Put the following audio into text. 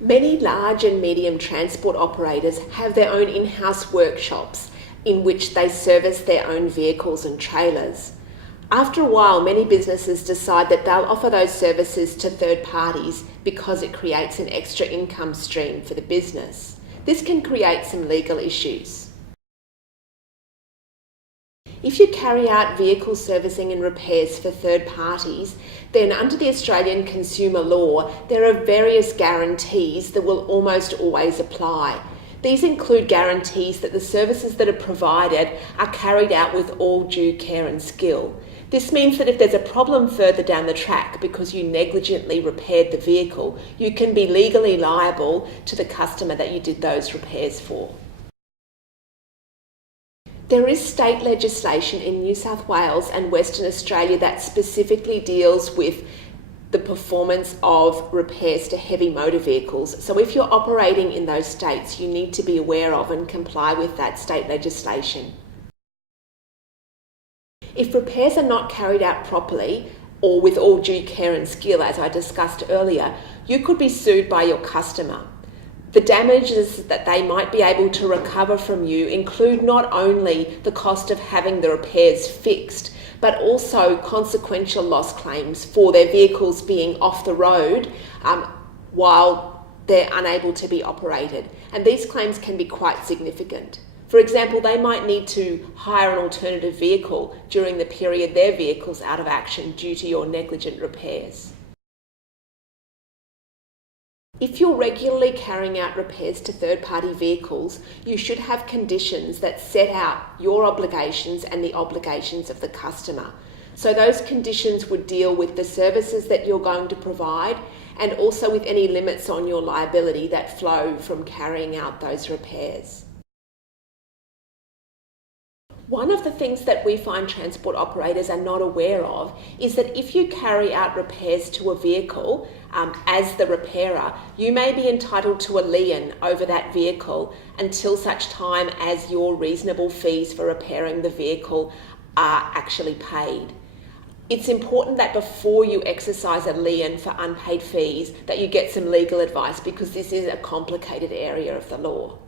Many large and medium transport operators have their own in-house workshops in which they service their own vehicles and trailers. After a while, many businesses decide that they'll offer those services to third parties because it creates an extra income stream for the business. This can create some legal issues. If you carry out vehicle servicing and repairs for third parties, then under the Australian consumer law, there are various guarantees that will almost always apply. These include guarantees that the services that are provided are carried out with all due care and skill. This means that if there's a problem further down the track because you negligently repaired the vehicle, you can be legally liable to the customer that you did those repairs for. There is state legislation in New South Wales and Western Australia that specifically deals with the performance of repairs to heavy motor vehicles. So if you're operating in those states, you need to be aware of and comply with that state legislation. If repairs are not carried out properly or with all due care and skill, as I discussed earlier, you could be sued by your customer. The damages that they might be able to recover from you include not only the cost of having the repairs fixed, but also consequential loss claims for their vehicles being off the road while they're unable to be operated. And these claims can be quite significant. For example, they might need to hire an alternative vehicle during the period their vehicle's out of action due to your negligent repairs. If you're regularly carrying out repairs to third-party vehicles, you should have conditions that set out your obligations and the obligations of the customer. So those conditions would deal with the services that you're going to provide and also with any limits on your liability that flow from carrying out those repairs. One of the things that we find transport operators are not aware of is that if you carry out repairs to a vehicle as the repairer, you may be entitled to a lien over that vehicle until such time as your reasonable fees for repairing the vehicle are actually paid. It's important that before you exercise a lien for unpaid fees that you get some legal advice because this is a complicated area of the law.